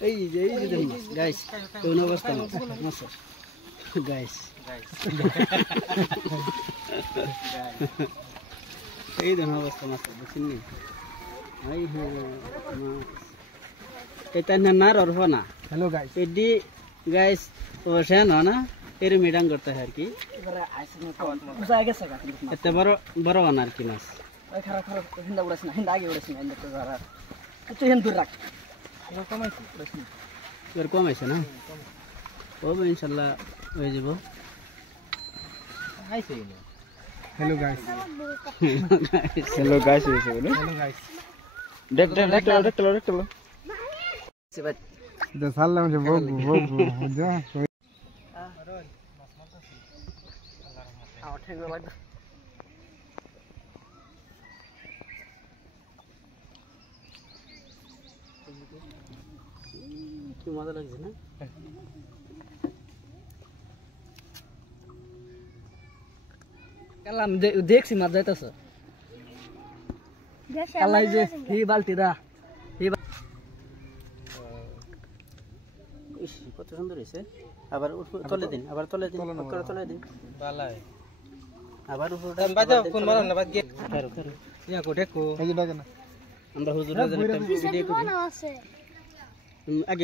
এই যে দেখুন গাইস কোন অবস্থা মাছ গাইস এই দেখুন অবস্থা মাছ দেখছেন নি এই এটা না ররফনা हेलो गाइस এডি गाइस ওশান না এর মিডাং করতে হয় আর কি বুঝা গেছে এত বড় বড় আর কি মাছ ওই খারাপ খারাপ হিন্দা উড়াছ না হিন্দা আগে উড়াছ না হিন্দা তো যারা তুই হিন্দু রাখ কমাইছি উড়াছ না এর কমাইছে না ও ইনশাআল্লাহ হয়ে যাব আইছে hello guys hello guys hello guys देख ده صلى مش بوجو ده কি মজা লাগছে না কালাম দেখছি মাছ যাইতাছে কালাই যে হি বালতি দা কত সুন্দর হয়েছে আবার তলে দিন আবার তলে দিন তলে দিন বালাই আবার উপরটা বাজা ফোন মারো না বাদ গিয়ে করো ইয়া কো দেখো এই যে ডাকে না আমরা হুজুরের জন্য একটা ভিডিও করি আগে